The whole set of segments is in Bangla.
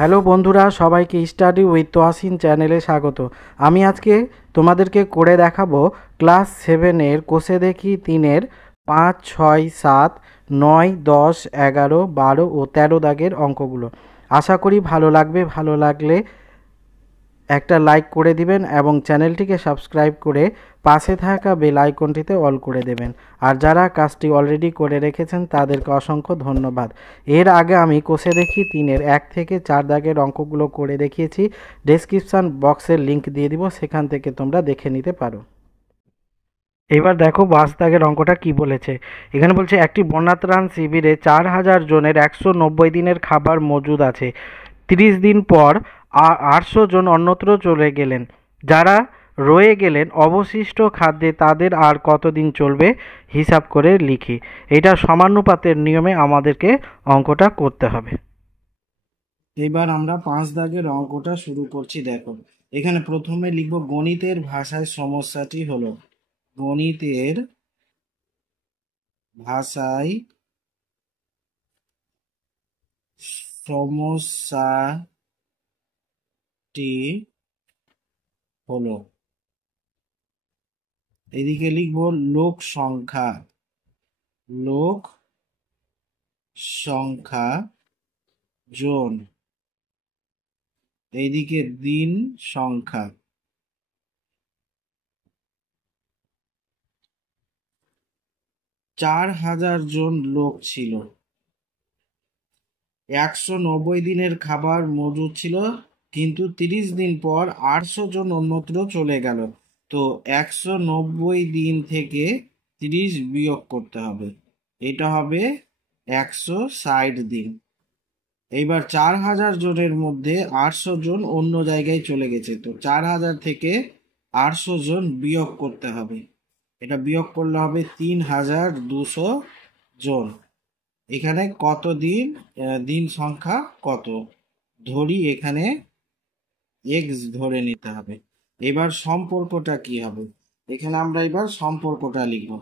হ্যালো বন্ধুরা, সবাইকে স্টাডি উইথ তোয়াসিন চ্যানেলে স্বাগত। আমি আজকে তোমাদেরকে করে দেখাবো ক্লাস 7-এর কোষে দেখি 3-এর 5, 6, 7, 9, 10, 11, 12 ও 13 দাগের অঙ্কগুলো। আশা করি ভালো লাগবে। ভালো লাগলে একটা লাইক করে দিবেন এবং চ্যানেলটিকে সাবস্ক্রাইব করে পাশে থাকা বেল আইকনটিতে অল করে দেবেন। আর যারা কাজটি অলরেডি করে রেখেছেন তাদেরকে অসংখ্য ধন্যবাদ। এর আগে আমি কোষে দেখি 3-এর 1 থেকে 4 দাগের অঙ্কগুলো করে দেখিয়েছি। ডেসক্রিপশান বক্সের লিঙ্ক দিয়ে দিব, সেখান থেকে তোমরা দেখে নিতে পারো। এবার দেখো 5 দাগের অঙ্কটা কি বলেছে। এখানে বলছে একটি বন্যাত্রাণ শিবিরে 4000 জনের 190 দিনের খাবার মজুদ আছে। 30 দিন পর 800 জন অন্যত্র চলে গেলেন। যারা রয়ে গেলেন অবশিষ্ট খাদ্যে তাদের আর কতদিন চলবে হিসাব করে লিখি। এটা সমানুপাতের নিয়মে আমাদেরকে অঙ্কটা করতে হবে। এবার আমরা 5 দাগের অঙ্কটা শুরু করছি। দেখো এখানে প্রথমে লিখব গণিতের ভাষায় সমস্যাটি হলো। গণিতের ভাষায় সমস্যাটি হলো। এদিকে লিখব লোক সংখ্যা জন, এইদিকে দিন সংখ্যা। 4000 জন লোক ছিল, 190 দিনের খাবার মজুদ ছিল, কিন্তু 30 দিন পর 800 জন অন্যত্র চলে গেল। তো 190 দিন থেকে 30 বিয়োগ করতে হবে, এটা হবে 160 দিন। এইবার 4000 জনের মধ্যে 800 জন অন্য জায়গায় চলে গেছে, তো 4000 থেকে 800 জন বিয়োগ করতে হবে। এটা বিয়োগ করলে হবে 3200 জন। এখানে কত দিন, দিন সংখ্যা কত ধরি, এখানে এক্স ধরে নিতে হবে। এবার সম্পর্কটা কি হবে, এখানে আমরা এবার সম্পর্কটা লিখব।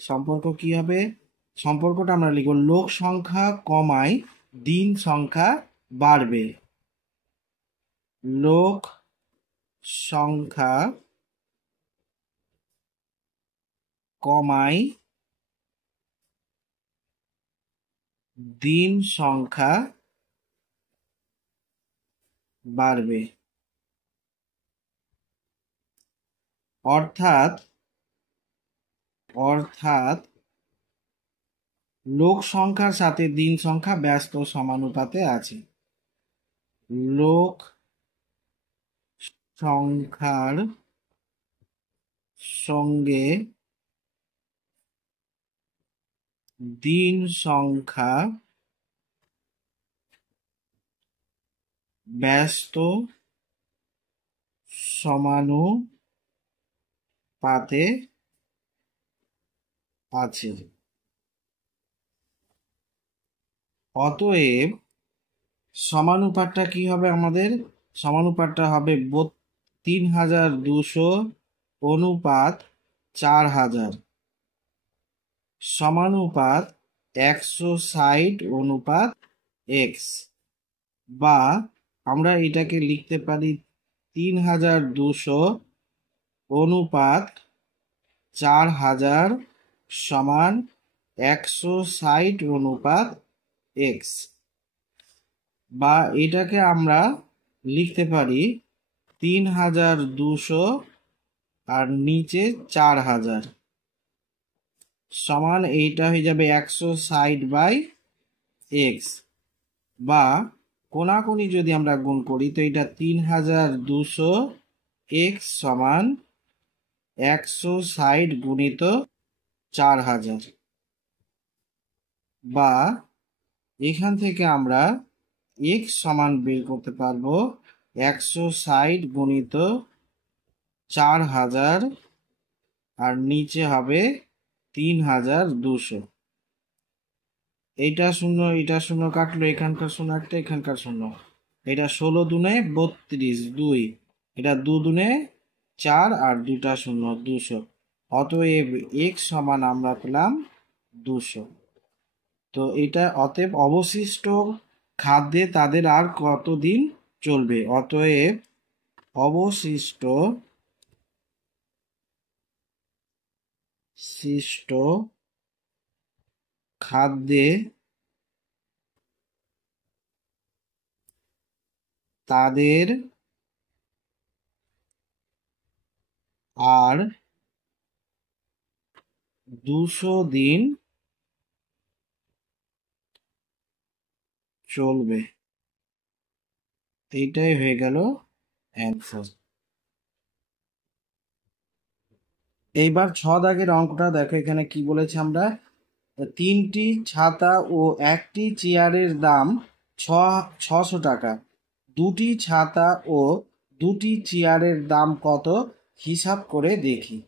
সম্পর্ক কি হবে, সম্পর্কটা আমরা লিখব লোক সংখ্যা কমায় দিন সংখ্যা বাড়বে। লোক সংখ্যা কমায় দিন সংখ্যা বাড়বে। অর্থাৎ লোক সংখ্যার সাথে দিন সংখ্যা ব্যস্ত সমানুপাতে আছে। লোক সংখ্যার সঙ্গে দিন সংখ্যা ব্যস্ত সমানুপাতে আছে। অতএব সমানুপাতটা কি হবে, আমাদের সমানুপাতটা হবে 3200 অনুপাত 4000 সমানুপাত 160 অনুপাত এক্স, বা আমরা এটাকে লিখতে পারি 3200 অনুপাত 4000 সমান 160 অনুপাত এক্স, বা এটাকে আমরা লিখতে পারি 3200 আর নিচে 4000 সমান, এইটা হয়ে যাবে 160 বাই এক্স, বা কোনাকুনি যদি আমরা গুণ করি তো এটা 3200 এক্স সমান 160 গুণিত 4000, বা এখান থেকে আমরা এক্স সমান বের করতে পারবো 160 গুণিত 4000 আর নিচে হবে 3200। এইটা শূন্য, এটা শূন্য কাটলো, এখানকার শূন্য একটা, এখানকার শূন্য, এটা 16 দুনে 32, 2, এটা 2 দুনে 4 আর 2টা শূন্য 200। অতএব এক্স সমান আমরা পেলাম 200। তো এটা অতএব অবশিষ্ট খাদ্যে তাদের আর কতদিন চলবে? অতএব অবশিষ্ট খাদ্যে তাদের আর 200 দিন চলবে। এইটাই হয়ে গেল অ্যান্সার। এইবার 6 দাগের অঙ্কটা দেখো, এখানে কি বলেছে আমরা, 3টি ছাতা ও 1টি চেয়ারের দাম 600 টাকা। 2টি ছাতা ও 2টি চেয়ারের দাম কত হিসাব করে দেখি।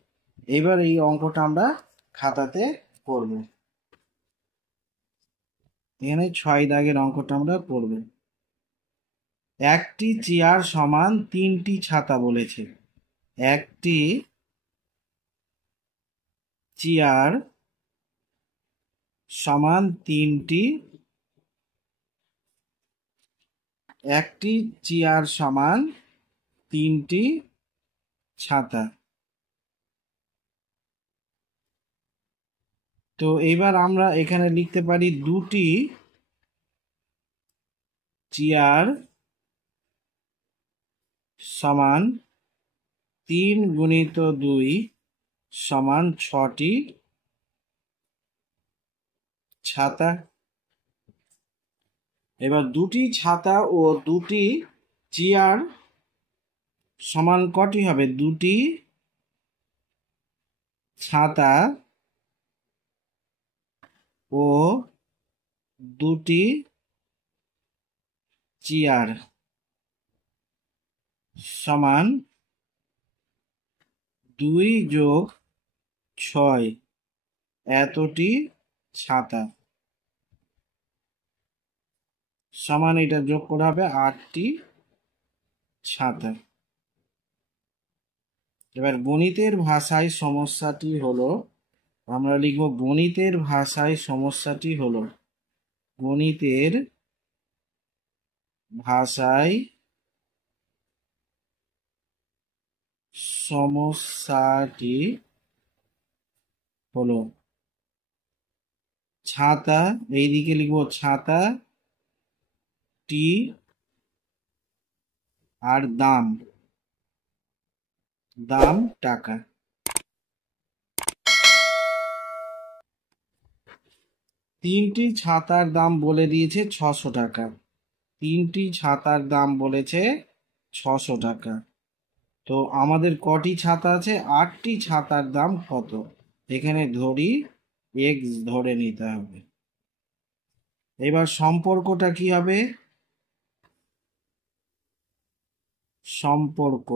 এবার এই অঙ্কটা আমরা খাতাতে করব। এখানে 6 দাগের অঙ্কটা আমরা করব। একটি চেয়ার সমান 3টি ছাতা বলেছে। একটি চেয়ার সমান 3টি, একটি চেয়ার সমান 3টি ছাতা। তো এবার আমরা এখানে লিখতে পারি 2টি চেয়ার সমান 3 গুণিত 2 সমান 6টি ছাতা। এবার 2টি ছাতা ও 2টি চেয়ার সমান কটি হবে? 2টি ছাতা ও 2টি চেয়ার সমান 2 যোগ 6 এতটি ছাতা সমান, এটা যোগ করা হবে 8টি ছাতা। এবার গণিতের ভাষায় সমস্যাটি হলো, আমরা লিখব গণিতের ভাষায় সমস্যাটি হলো, গণিতের ভাষায় সমস্যাটি হলো ছাতা, এইদিকে লিখব ছাতা টি আর দাম টাকা। তিনটি ছাতার দাম বলে দিয়েছে 600 টাকা। 3টি ছাতার দাম বলেছে 600 টাকা। তো আমাদের কটি ছাতা আছে? 8টি ছাতার দাম কত? এখানে ধরি x ধরে নিতে হবে। এবার সম্পর্কটা কি হবে? সম্পর্ক,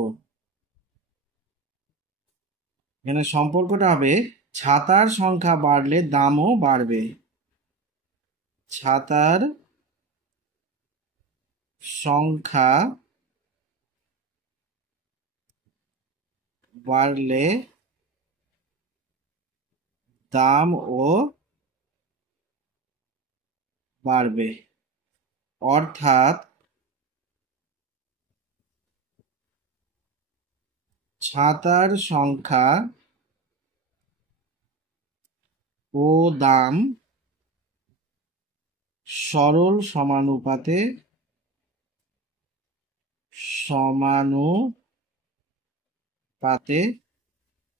এখানে সম্পর্কটা হবে ছাতার সংখ্যা বাড়লে দামও বাড়বে। ছাতার সংখ্যা বাড়লে দামও বাড়বে। অর্থাৎ ছাতার সংখ্যা ও দাম সরল সমানুপাতে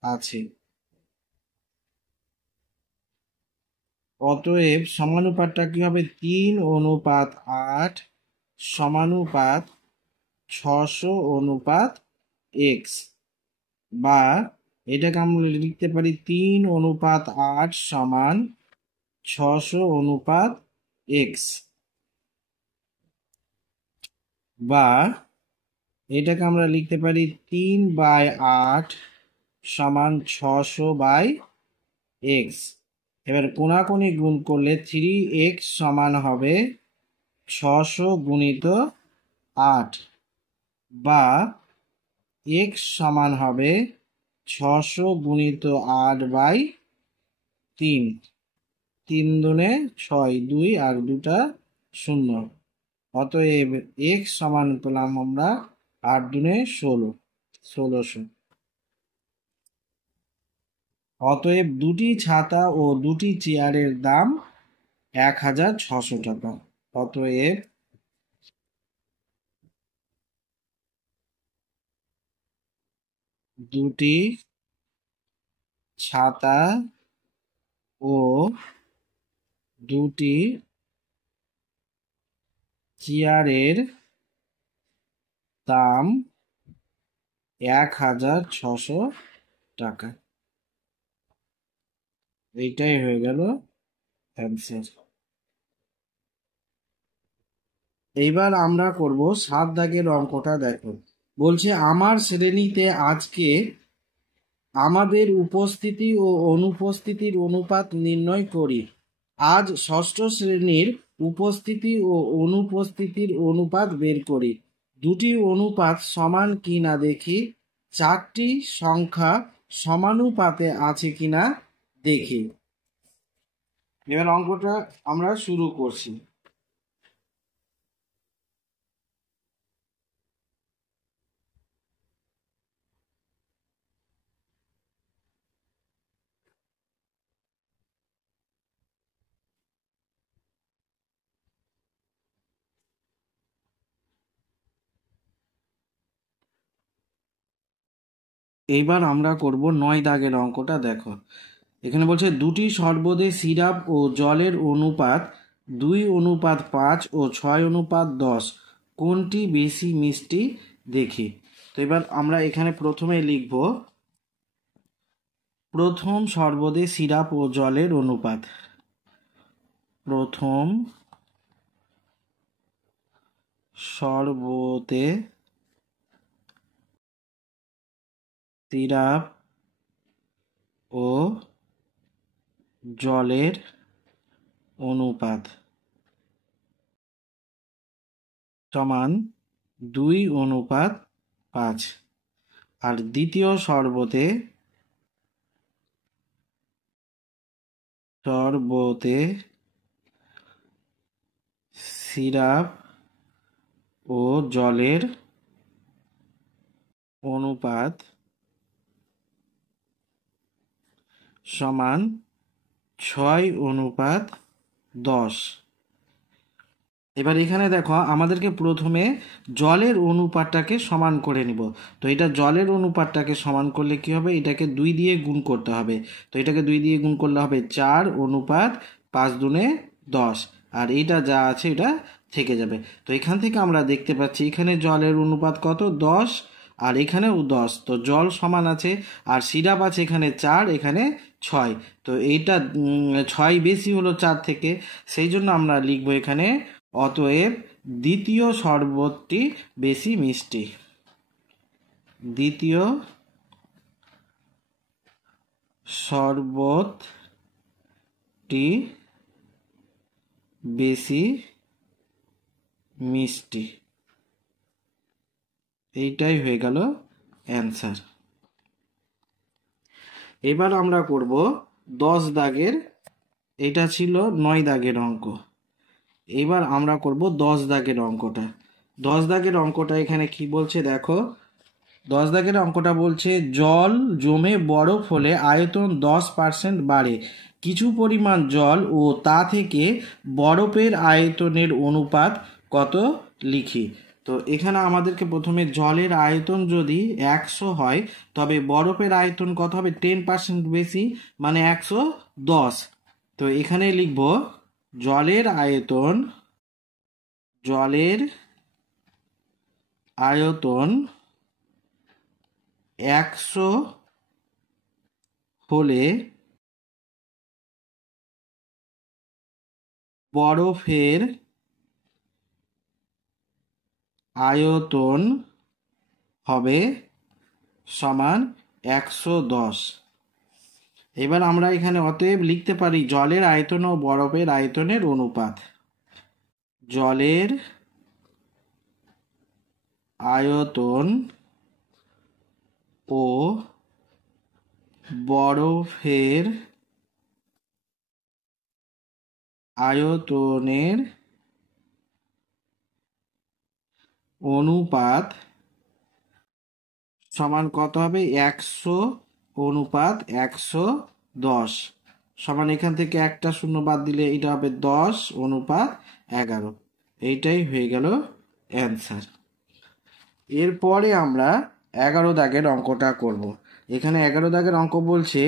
আছে। অতএব সমানুপাতটা কি হবে? 3:8 সমানুপাত 600:x, বা এটাকে আমরা লিখতে পারি 3:8 সমান 600:x, বা এটাকে আমরা লিখতে পারি 3/8 সমান 600/x। এবার কোণাকুণি গুণ করলে 3x সমান হবে 600 গুণিত 8, বা x সমান হবে 600 গুণিত 8/3। 3 দুনে 6, 2 আর 2টা 0। অতএব x সমান পেলাম আমরা 8 দুনে 16, 1600। অতএব দুটি ছাতা ও দুটি চেয়ারের দাম 1600 টাকা। অতএব দুটি ছাতা ও দুটি চেয়ারের দাম 1600 টাকা। এইটাই হয়ে গেল অ্যান্সার। এইবার আমরা করব 7 দাগের অঙ্কটা। দেখো, বলছে আমার শ্রেণীতে আজকে আমাদের উপস্থিতি ও অনুপস্থিতির অনুপাত নির্ণয় করি। আজ ষষ্ঠ শ্রেণীর উপস্থিতি ও অনুপস্থিতির অনুপাত বের করি। দুটি অনুপাত সমান কিনা দেখি। চারটি সংখ্যা সমানুপাতে আছে কিনা দেখি। এবার অঙ্কটা আমরা শুরু করছি। এইবার আমরা করব 9 দাগের অঙ্কটা। দেখো, এখানে বলছে দুটি শরবতে সিরাপ ও জলের অনুপাত 2:5 ও 6:10, কোনটি বেশি মিষ্টি দেখি। তো এবার আমরা এখানে প্রথমে লিখব প্রথম শরবতে সিরাপ ও জলের অনুপাত। প্রথম শরবতে সিরাপ ও জলের অনুপাত সমান 2:5। আর দ্বিতীয় শরবতে সিরাপ ও জলের অনুপাত সমান 6:10। এবার এখানে দেখো, আমাদেরকে প্রথমে জলের অনুপাতটাকে সমান করে নিব। তো এটা জলের অনুপাতটাকে সমান করলে কি হবে, এটাকে 2 দিয়ে গুণ করতে হবে। তো এটাকে 2 দিয়ে গুণ করলে হবে 4:5 দুনে 10, আর এইটা যা আছে এটা থেকে যাবে। তো এখান থেকে আমরা দেখতে পাচ্ছি এখানে জলের অনুপাত কত, 10, আর এখানেও 10। তো জল সমান আছে, আর সিরাপ আছে এখানে 4, এখানে 6। তো এইটা 6 বেশি হলো 4 থেকে, সেই জন্য আমরা লিখবো এখানে অতএব দ্বিতীয় শরবতটি বেশি মিষ্টি। দ্বিতীয় শরবতটি বেশি মিষ্টি। এইটাই হয়ে গেল অ্যান্সার। এবার আমরা করব 10 দাগের, এটা ছিল 9 দাগের অঙ্ক। এবার আমরা করব 10 দাগের অঙ্কটা। 10 দাগের অঙ্কটা এখানে কি বলছে দেখো, 10 দাগের অঙ্কটা বলছে জল জমে বরফ হলে আয়তন 10% বাড়ে। কিছু পরিমাণ জল ও তা থেকে বরফের আয়তনের অনুপাত কত লিখি। তো এখানে আমাদেরকে প্রথমে জলের আয়তন যদি 100 হয়, তবে বরফের আয়তন কত হবে, 10% বেশি, মানে 110। তো এখানে লিখব জলের আয়তন 100 হলে বরফের আয়তন হবে সমান 110। এবার আমরা এখানে অতএব লিখতে পারি জলের আয়তন ও বরফের আয়তনের অনুপাত। জলের আয়তন ও বরফের আয়তনের অনুপাত সমান কত হবে? 100:110 সমান, এখান থেকে একটা শূন্য বাদ দিলে এটা হবে 10:11। এইটাই হয়ে গেল অ্যান্সার। এরপরে আমরা 11 দাগের অঙ্কটা করব। এখানে 11 দাগের অঙ্ক বলছে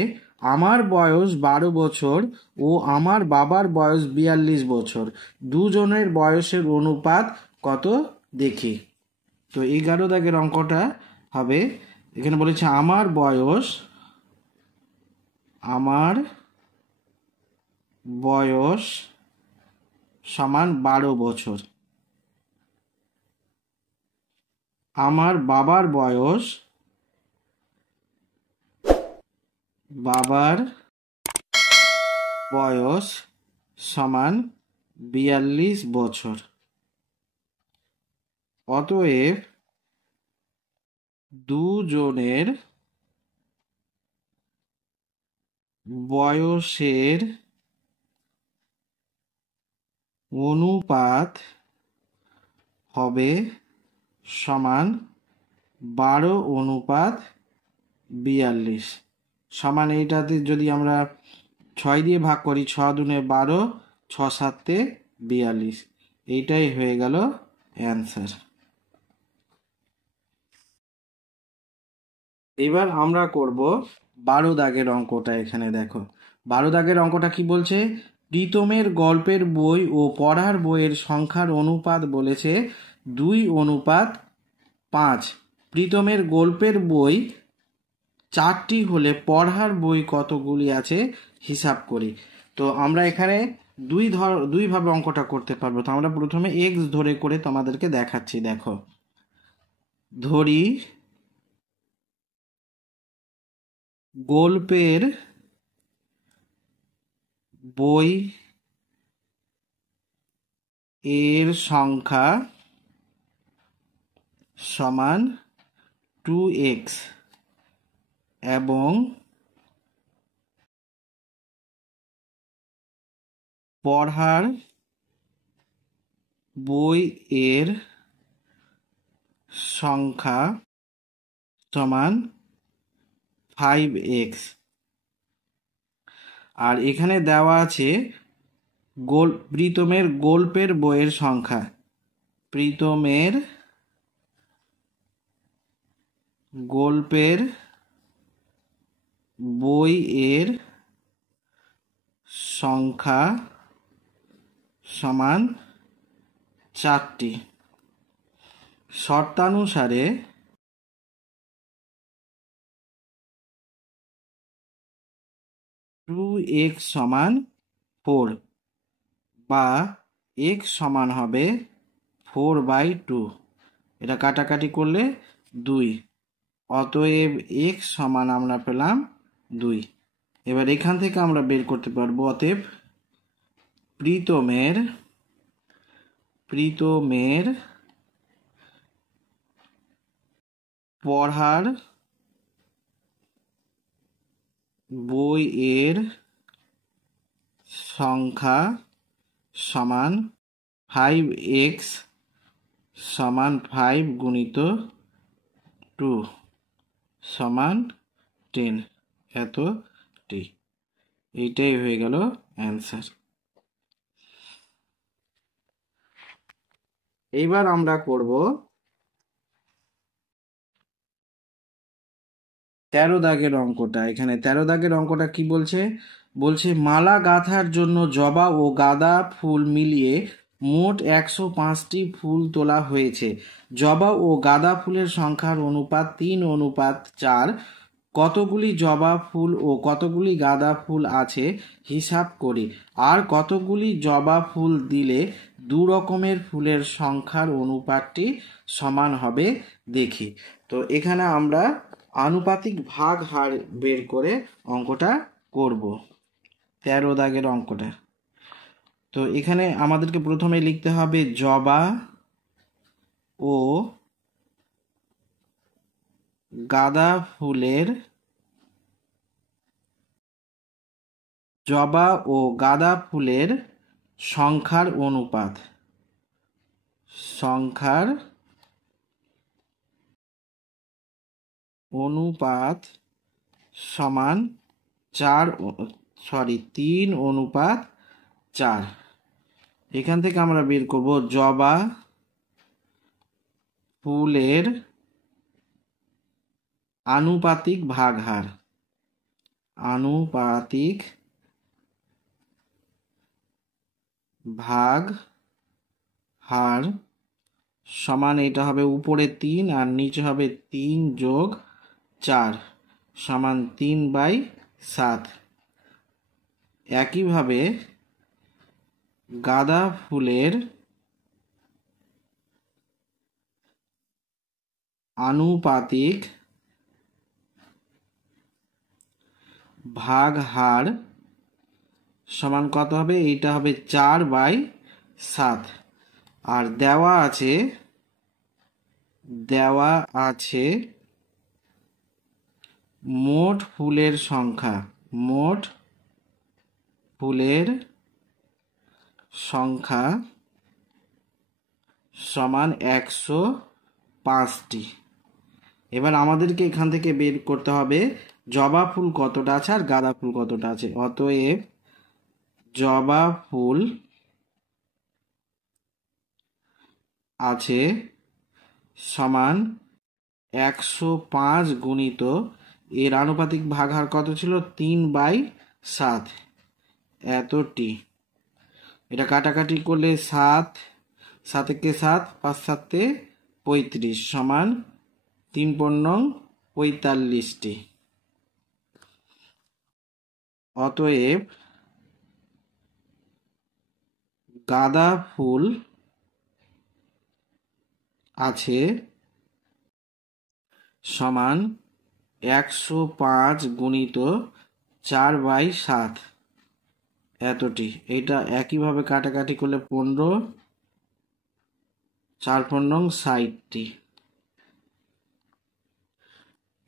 আমার বয়স 12 বছর ও আমার বাবার বয়স 42 বছর, দুজনের বয়সের অনুপাত কত দেখি। তো 11 দাগের অঙ্কটা হবে, এখানে বলেছে আমার বয়স সমান 12 বছর, আমার বাবার বয়স সমান 42 বছর। অতএব দুজনের বয়সের অনুপাত হবে সমান 12:42 সমান, এইটাতে যদি আমরা 6 দিয়ে ভাগ করি, 6 দুনে 12, 6 সাতে 42, এইটাই হয়ে গেল অ্যান্সার। এবার আমরা করব 12 দাগের অঙ্কটা। এখানে দেখো 12 দাগের অঙ্কটা কি বলছে, প্রীতমের গল্পের বই ও পড়ার বইয়ের সংখ্যার অনুপাত বলেছে 2:5। প্রীতমের গল্পের বই 4টি হলে পড়ার বই কতগুলি আছে হিসাব করি। তো আমরা এখানে দুইভাবে অঙ্কটা করতে পারবো। তো আমরা প্রথমে এক্স ধরে করে তোমাদেরকে দেখাচ্ছি। দেখো, ধরি গল্পের বই এর সংখ্যা সমান 2x এবং পড়ার বই এর সংখ্যা সমান 5x। আর এখানে দেওয়া আছে প্রীতমের গল্পের বইয়ের সংখ্যা, প্রীতমের গল্পের বই এর সংখ্যা সমান 4টি। শর্তানুসারে 2x সমান 4 বা x সমান হবে 4/2, এটা কাটাকাটি করলে 2, অতএব x সমান আমরা পেলাম 2। এবার এখান থেকে আমরা বের করতে পারবো, অতএব প্রীতমের পড়ার বই এর সংখ্যা সমান 5x সমান 5 গুণিত 2 সমান 10, এতটি। এইটাই হয়ে গেল অ্যান্সার। এইবার আমরা করব 13 দাগের অঙ্কটা। এখানে 13 দাগের অঙ্কটা কি বলছে, মালা গাঁথার জন্য জবা ও গাঁদা ফুল মিলিয়ে মোট 105টি ফুল তোলা হয়েছে। জবা ও গাঁদা ফুলের সংখ্যার অনুপাত 3:4। কতগুলি জবা ফুল ও কতগুলি গাঁদা ফুল আছে হিসাব করি। আর কতগুলি জবা ফুল দিলে 2 রকমের ফুলের সংখ্যার অনুপাতটি সমান হবে দেখি। তো এখানে আমরা আনুপাতিক ভাগ হার বের করে অঙ্কটা করব, 13 দাগের অঙ্কটা। তো এখানে আমাদেরকে প্রথমে লিখতে হবে জবা ও গাঁদা ফুলের সংখ্যার অনুপাত, সংখ্যার অনুপাত সমান 3:4। এখান থেকে আমরা বের করব জবা ফুলের আনুপাতিক ভাগহার, আনুপাতিক ভাগহার সমান, এটা হবে উপরে 3 আর নিচে হবে 3 যোগ 4 সমান 3/7। একইভাবে গাঁদা ফুলের আনুপাতিক ভাগহার সমান কত হবে? এইটা হবে 4/7। আর দেওয়া আছে মোট ফুলের সংখ্যা, মোট ফুলের সংখ্যা সমান 105টি। এবার আমাদেরকে এখান থেকে বের করতে হবে জবা ফুল কতটা আছে আর গাঁদা ফুল কতটা আছে। অতএব জবা ফুল আছে সমান 105 গুণিত এর আনুপাতিক ভাগহার কত ছিল? 3/7, এতটি। এটা কাটাকাটি করলে 7, 7 একে 7, 5 7 35 সমান 3×45টি। অতএব গাঁদা ফুল আছে সমান 105 গুণিত 4/7, এতটি। এটা একইভাবে কাটাকাটি করলে 15, 4×15 = 60টি।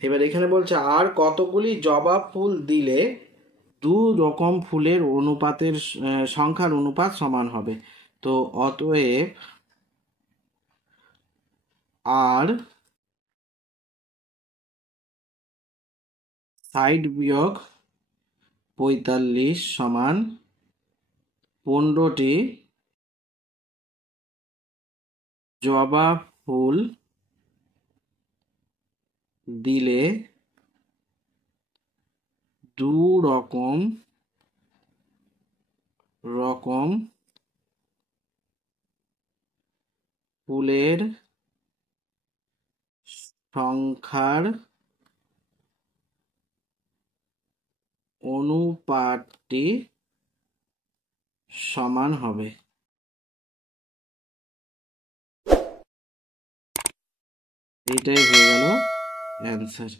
এবার এখানে বলছে আর কতগুলি জবা ফুল দিলে দু রকম ফুলের অনুপাতের সংখ্যার অনুপাত সমান হবে। তো অতএব আর সাইড বিয়োগ 45 সমান 15টি জবা ফুল দিলে দু রকম ফুলের সংখ্যার অনুপাতটি সমান হবে। এটাই হয়ে গেল অ্যান্সার।